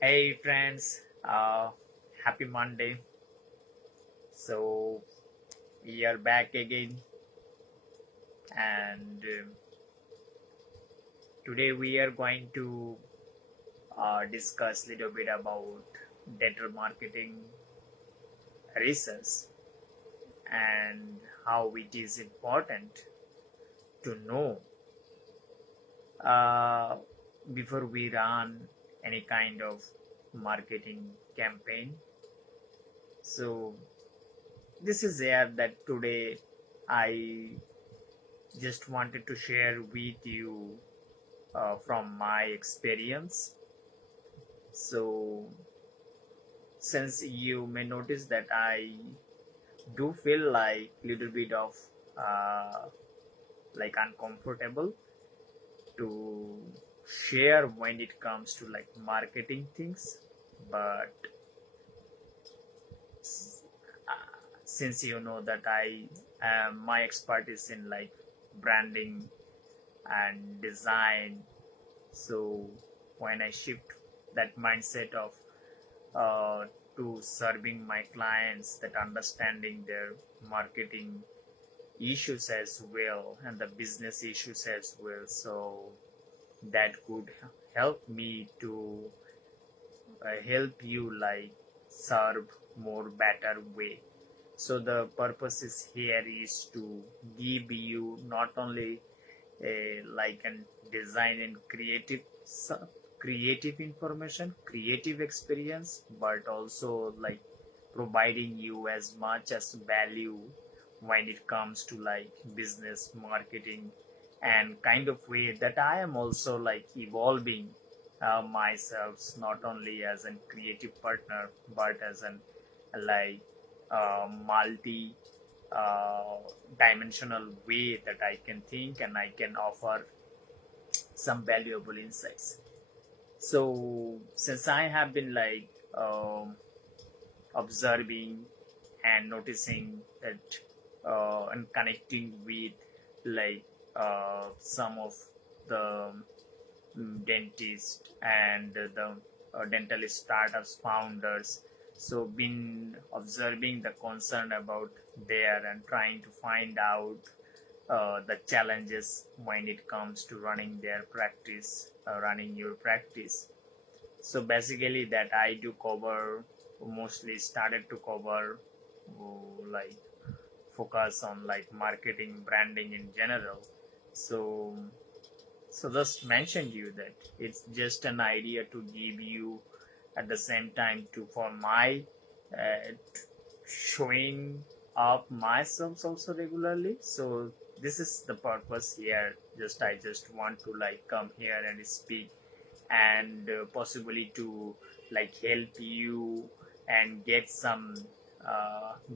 Hey friends, happy Monday. So we are back again, and today we are going to discuss a little bit about data marketing research and how it is important to know uh, before we run any kind of marketing campaign. So this is there that today I just wanted to share with you from my experience. So, since you may notice that I do feel like little bit of uh, like uncomfortable to share when it comes to like marketing things, but since you know that I my expertise in like branding and design, so when I shift that mindset of uh, to serving my clients, that understanding their marketing issues as well and the business issues as well, so that could help me to help you like serve more better way. So the purpose is here is to give you not only like an design and creative information, creative experience, but also like providing you as much as value when it comes to like business marketing and kind of way that I am also like evolving myself, not only as a creative partner but as an like multi uh, dimensional way that I can think and I can offer some valuable insights. So since I have been like observing and noticing that and connecting with like some of the dentist and the dental startups founders, so been observing the concern about there and trying to find out the challenges when it comes to running their practice, running your practice. So basically that I do cover, mostly started to cover like focus on like marketing branding in general. So just mentioned you that it's just an idea to give you at the same time to for my uh, showing up myself also regularly. So this is the purpose here. Just I just want to like come here and speak and possibly to like help you and get some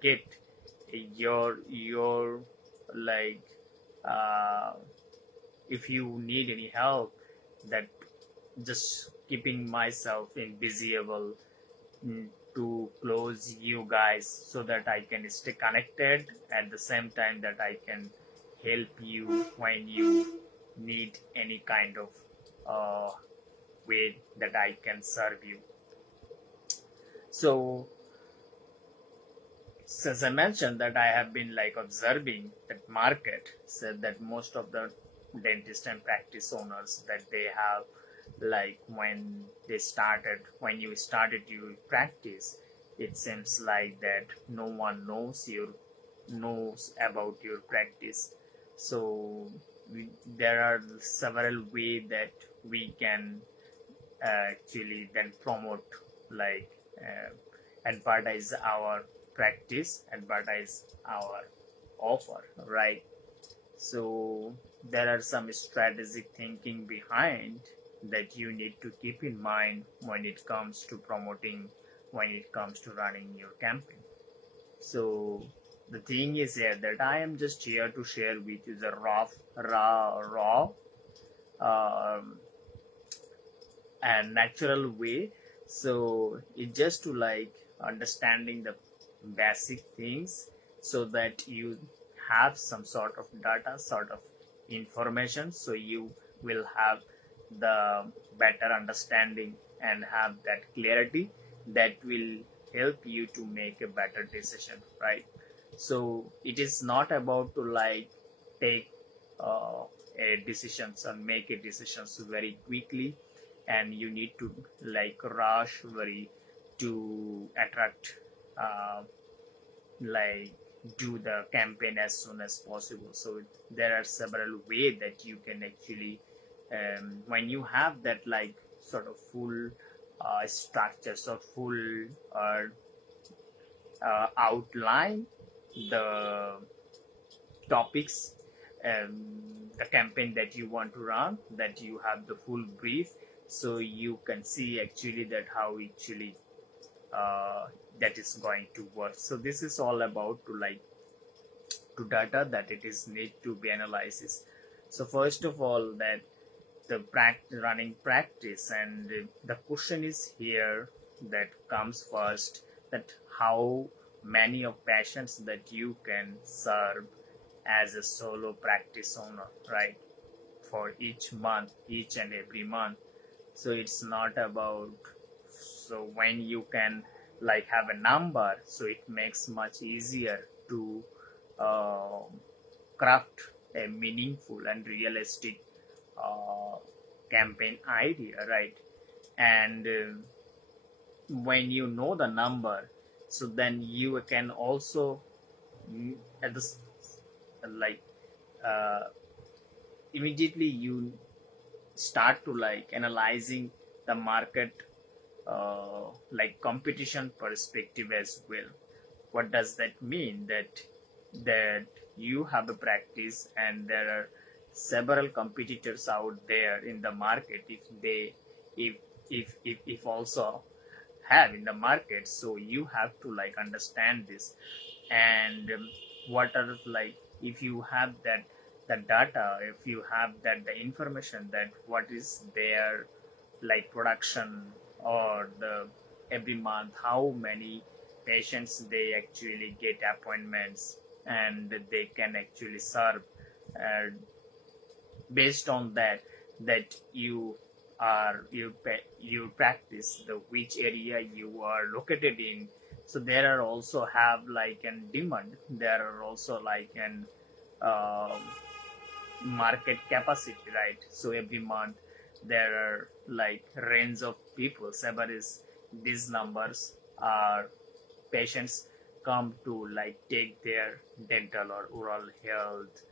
get your like uh, if you need any help, that just keeping myself invisible, mm, to close you guys so that I can stay connected at the same time that I can help you when you need any kind of uh, way that I can serve you. So since I mentioned that I have been like observing that market, said that most of the dentist and practice owners that they have like when you started your practice, it seems like that no one knows about your practice. So there are several ways that we can actually then promote like advertise our practice, advertise our offer, right? So there are some strategic thinking behind that you need to keep in mind when it comes to promoting, when it comes to running your campaign. So the thing is here that I am just here to share with you the raw um, and natural way. So it's just to like understanding the basic things so that you have some sort of data, sort of information, so you will have the better understanding and have that clarity that will help you to make a better decision, right? So it is not about to like take uh, a decisions and make a decisions very quickly, and you need to like rush very to attract uh, like do the campaign as soon as possible. So there are several ways that you can actually when you have that like sort of full structures or full outline the topics, the campaign that you want to run, that you have the full brief, so you can see actually that how actually uh, that is going to work. So this is all about to like to data that it is need to be analysis. So first of all, that the running practice, and the question is here that comes first, that how many of patients that you can serve as a solo practice owner, right? For each month, each and every month. So it's not about, so when you can like have a number, so it makes much easier to uh, craft a meaningful and realistic uh, campaign idea, right? And when you know the number, so then you can also at this like uh, immediately you start to like analyzing the market like competition perspective as well. What does that mean? That you have a practice and there are several competitors out there in the market. If they if if also have in the market, so you have to like understand this. And what are like, if you have that the data, if you have that the information, that what is their like production, or the every month how many patients they actually get appointments and they can actually serve, uh, based on that, that you are you practice the which area you are located in. So there are also have like an demand, there are also like an um market capacity, right? So every month there are like range of people, several is these numbers are patients come to like take their dental or oral health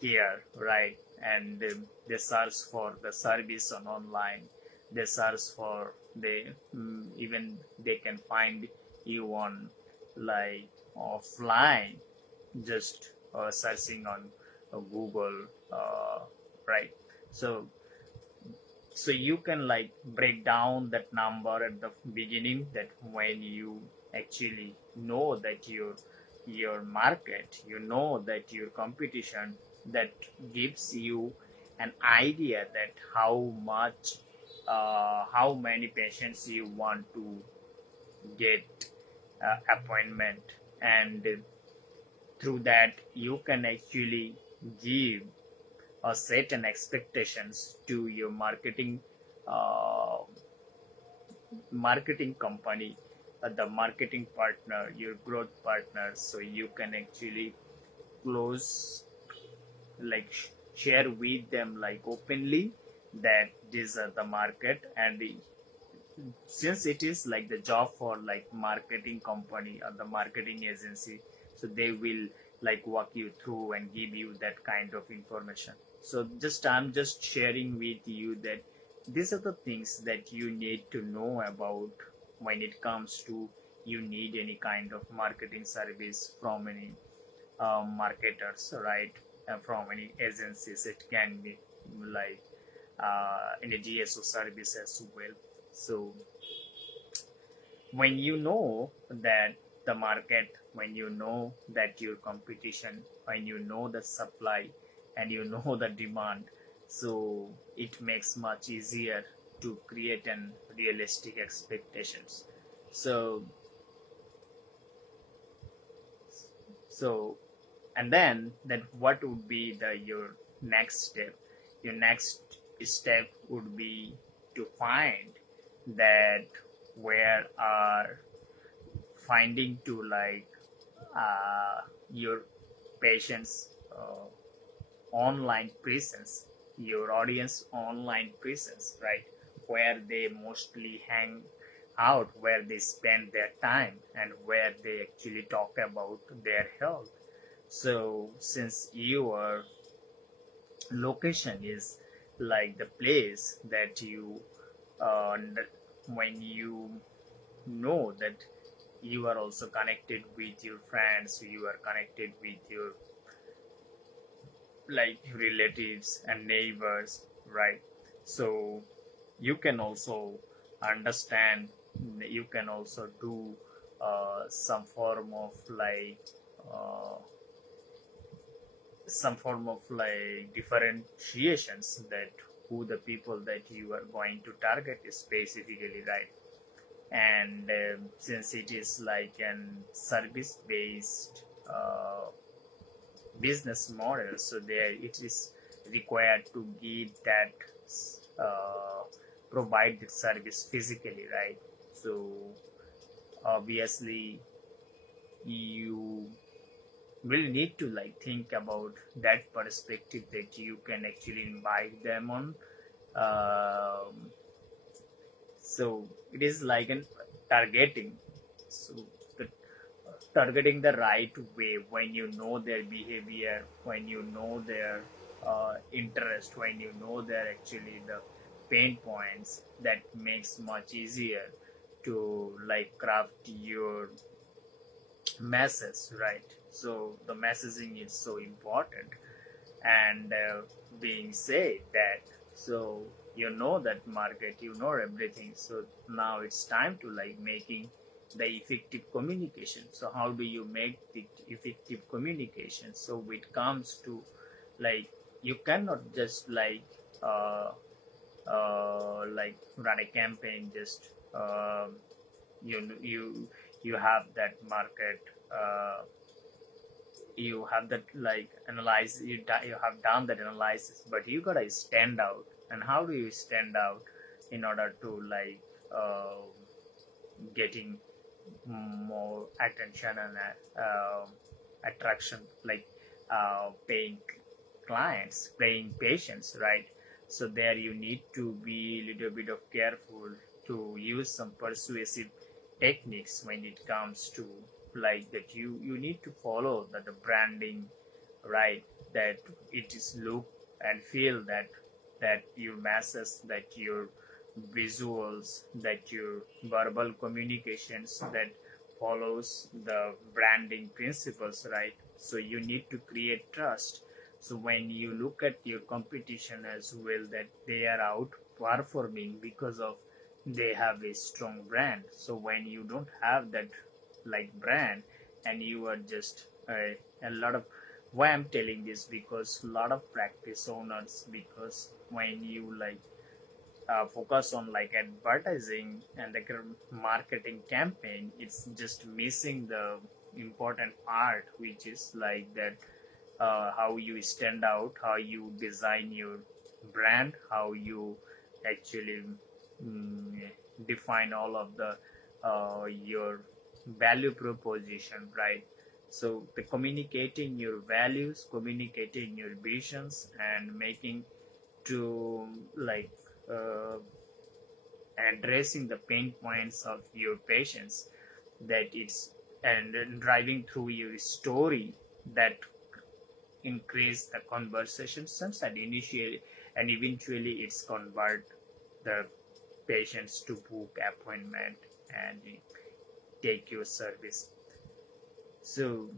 care, right? And they search for the service on online, they search for they even they can find you on like offline, just searching on Google, right? So so you can like break down that number at the beginning, that when you actually know that your market, you know that your competition, that gives you an idea that how much how many patients you want to get appointment. And through that you can actually give or set an expectations to your uh, marketing company, the marketing partner, your growth partner. So you can actually close like share with them like openly that these are the market. And since it is like the job for like marketing company or the marketing agency, so they will like walk you through and give you that kind of information. So just I'm just sharing with you that these are the things that you need to know about when it comes to you need any kind of marketing service from any marketers, right? From any agencies, it can be like in a DSO service as well. So when you know that the market, when you know that your competition, when you know the supply and you know the demand, so it makes much easier to create an realistic expectations. So so and then that what would be the your next step? Your next step would be to find that where are finding to your patients online presence, your audience online presence, right? Where they mostly hang out, where they spend their time, and where they actually talk about their health. So, since your location is like the place that you, when you know that you are also connected with your friends, you are connected with your relatives and neighbors, right? So you can also understand, you can also do some form of uh, differentiations that who the people that you are going to target is specifically, right? And since it is like an service based business model, so there it is required to give that uh, provide the service physically, right? So obviously you will need to think about that perspective that you can actually invite them on. um, so it is like an targeting. So the targeting the right way, when you know their behavior, when you know their interest, when you know their actually the pain points, that makes much easier to craft your message, right? So the messaging is so important. And being said that, so you know that market, you know everything, so now it's time to making the effective communication. So how do you make the effective communication? So it comes to like you cannot just uh, run a campaign just you you have that market, you have that analyze, you have done that analysis, but you gotta stand out. And how do you stand out in order to uh, getting more attention and attraction, paying clients, paying patients, right? So there you need to be a little bit of careful to use some persuasive techniques when it comes to that you need to follow that the branding, right? That it is look and feel that your masses, that your visuals, that your verbal communications that follows the branding principles, right? So you need to create trust. So when you look at your competition as well, that they are outperforming because of they have a strong brand. So when you don't have that brand, and you are just a lot of, why I'm telling this, because a lot of practice owners, because when you focus on advertising and marketing campaign, it's just missing the important part, which is that how you stand out, how you design your brand, how you actually mm, define all of the your value proposition, right? So the communicating your values, communicating your visions, and making to uh, addressing the pain points of your patients, that it's and then driving through your story that increase the conversation sense, and initially and eventually it's convert the patients to book appointment and take your service. So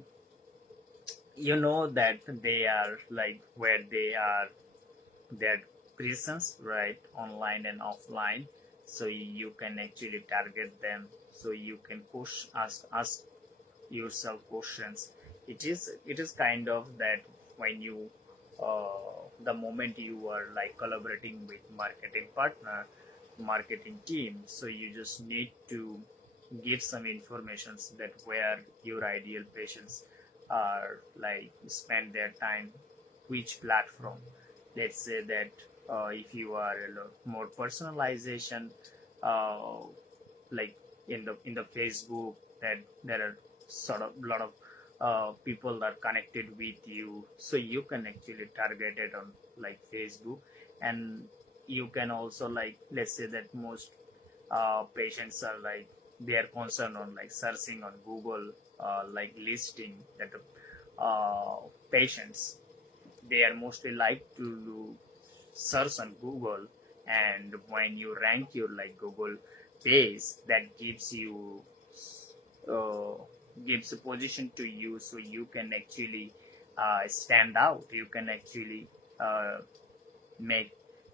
you know that they are where they are, their presence, right, online and offline. So you can actually target them, so you can push ask yourself questions. It is kind of that when you the moment you are collaborating with marketing partner, marketing team, so you just need to give some informations that where your ideal patients are spend their time, which platform. Let's say that if you are a lot more personalization, uh, like in the Facebook, that there are sort of lot of people that are connected with you, so you can actually target it on like Facebook. And you can also, like, let's say that most patients are like, they are concerned on like searching on Google, like listing that patients, they are mostly like to search on Google. And when you rank your like Google page, that uh, gives a position to you, so you can actually stand out. You can actually uh, make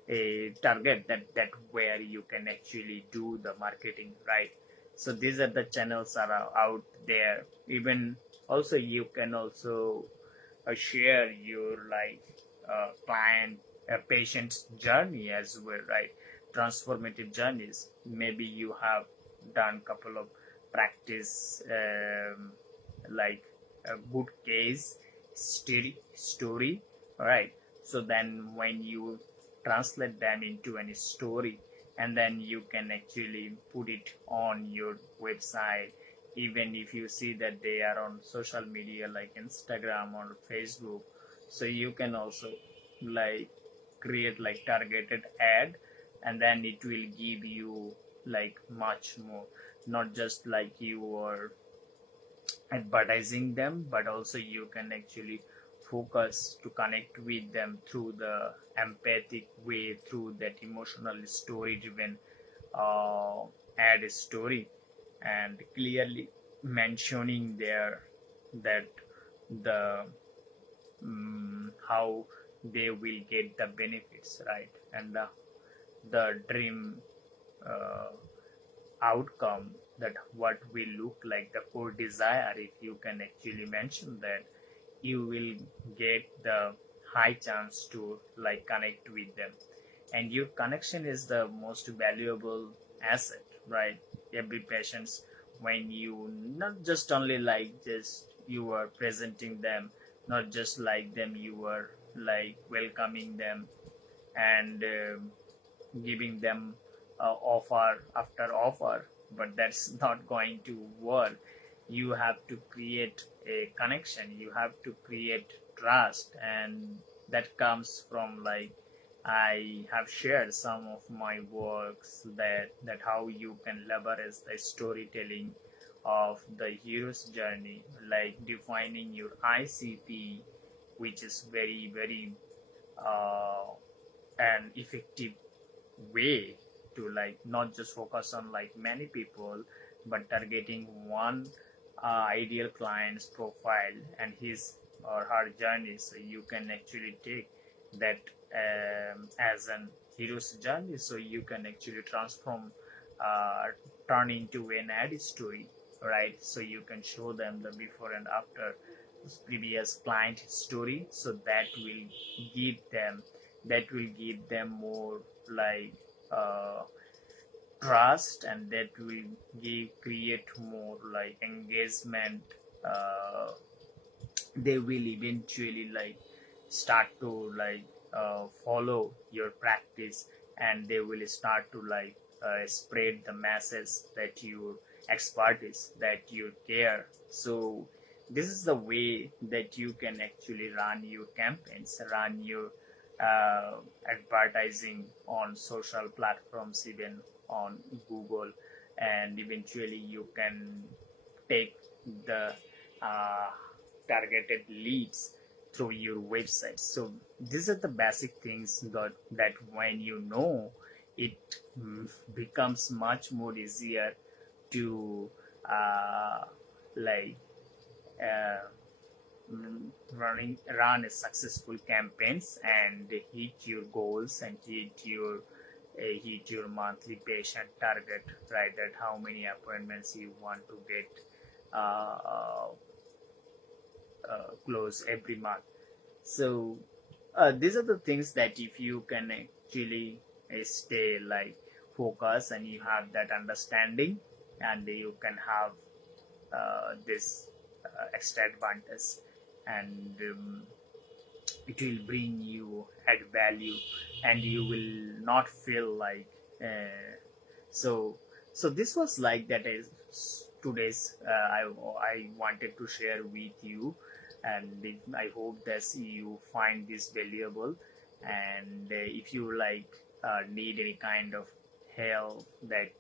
a target that where you can actually do the marketing, right? So these are the channels are out there. Even also you can also share your like client patient's journey as well, right? Transformative journeys. Maybe you have done couple of practice, like a good case story, right? So then when you translate them into any story, and then you can actually put it on your website. Even if you see that they are on social media like Instagram or Facebook, so you can also like create like targeted ad, and then it will give you like much more, not just like you are advertising them, but also you can actually focus to connect with them through the empathic way, through that emotional story driven uh, ad story, and clearly mentioning there that the how they will get the benefits, right? And the dream uh, outcome, that what will look like the core desire. If you can actually mention that, you will get the high chance to like connect with them. And your connection is the most valuable asset, right? Every patient's, when you not just only like just you are presenting them, not just like them, you are like welcoming them and giving them offer after offer, but that's not going to work. You have to create a connection, you have to create trust, and that comes from like, I have shared some of my works, that how you can leverage the storytelling of the hero's journey, like defining your ICP, which is very very uh, an effective way to like not just focus on like many people, but targeting one ideal client's profile and his or her journey. So you can actually take that as an hero's journey, so you can actually transform, uh, turn into an ad story, right? So you can show them the before and after previous client story, so give them that will give them more like uh, trust, and that will create more like engagement. uh, they will eventually like start to like follow your practice, and they will start to like spread the message that your expertise, that you care. So this is the way that you can actually run your campaigns, run your uh, advertising on social platforms, even on Google. And eventually you can take the uh, targeted leads through your website. So these are the basic things that when you know, it becomes much more easier to uh, like uh, run a successful campaigns and hit your goals and hit your monthly patient target, right? That how many appointments you want to get uh, close every month. So these are the things that if you can actually stay like focus, and you have that understanding, and you can have this extra advantage. And it will bring you add value, and you will not feel like so so this was like that is today's I wanted to share with you, and I hope that you find this valuable. And if you like need any kind of help that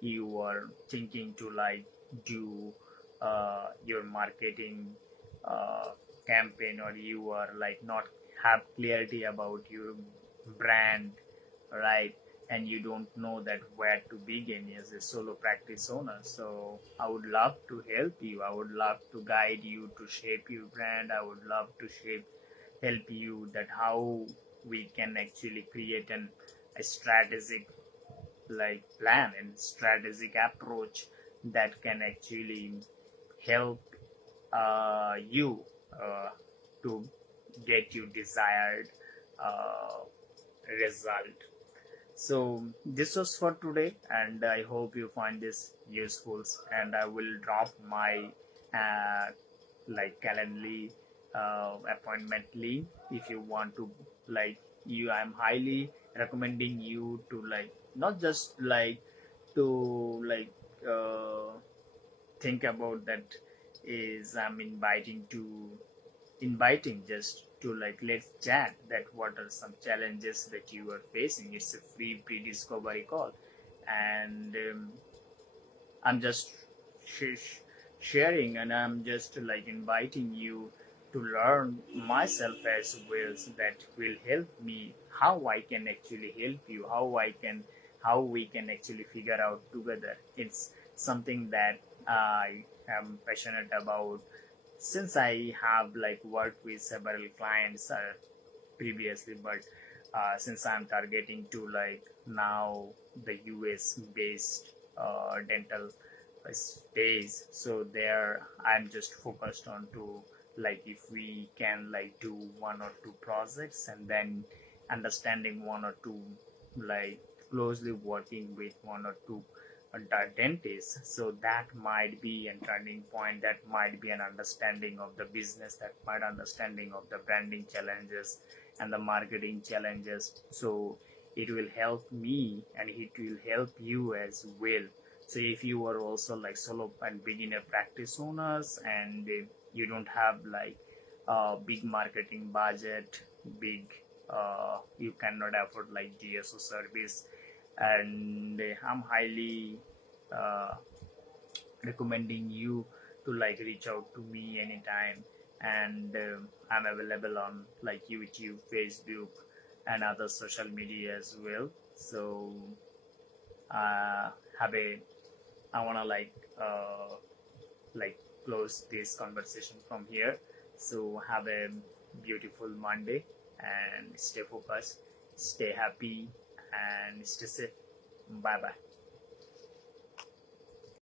you are thinking to like do your marketing uh, campaign, or you are like not have clarity about your brand, right, and you don't know that where to begin as a solo practice owner, so I would love to help you. I would love to guide you to shape your brand. I would love to shape help you that how we can actually create a strategic like plan and strategic approach that can actually help you to get you desired uh, result. So this was for today, and I hope you find this useful. And I will drop my uh, like Calendly appointment link if you want to like you. I'm highly recommending you to like not just like to like think about that is I'm inviting just to like let's chat that what are some challenges that you are facing. It's a free pre-discovery call, and I'm just sharing, and I'm just like inviting you to learn myself as well, so that will help me how I can actually help you, how we can actually figure out together. It's something that I am passionate about since I have like worked with several clients previously, but since I'm targeting to like now the US based dental space, so there I'm just focused on to like if we can like do one or two projects, and then understanding one or two like closely working with one or two dentists, so that might be a turning point, that might be an understanding of the business, that might understanding of the branding challenges and the marketing challenges. So it will help me and it will help you as well. So if you are also like solo and beginner practice owners, and you don't have like big marketing budget, big you cannot afford like GSO service, and I'm highly uh, recommending you to like reach out to me anytime. And I'm available on like YouTube, Facebook, and other social media as well. So uh, have a I want to like close this conversation from here. So have a beautiful Monday, and stay focused, stay happy, and stay safe. Bye bye.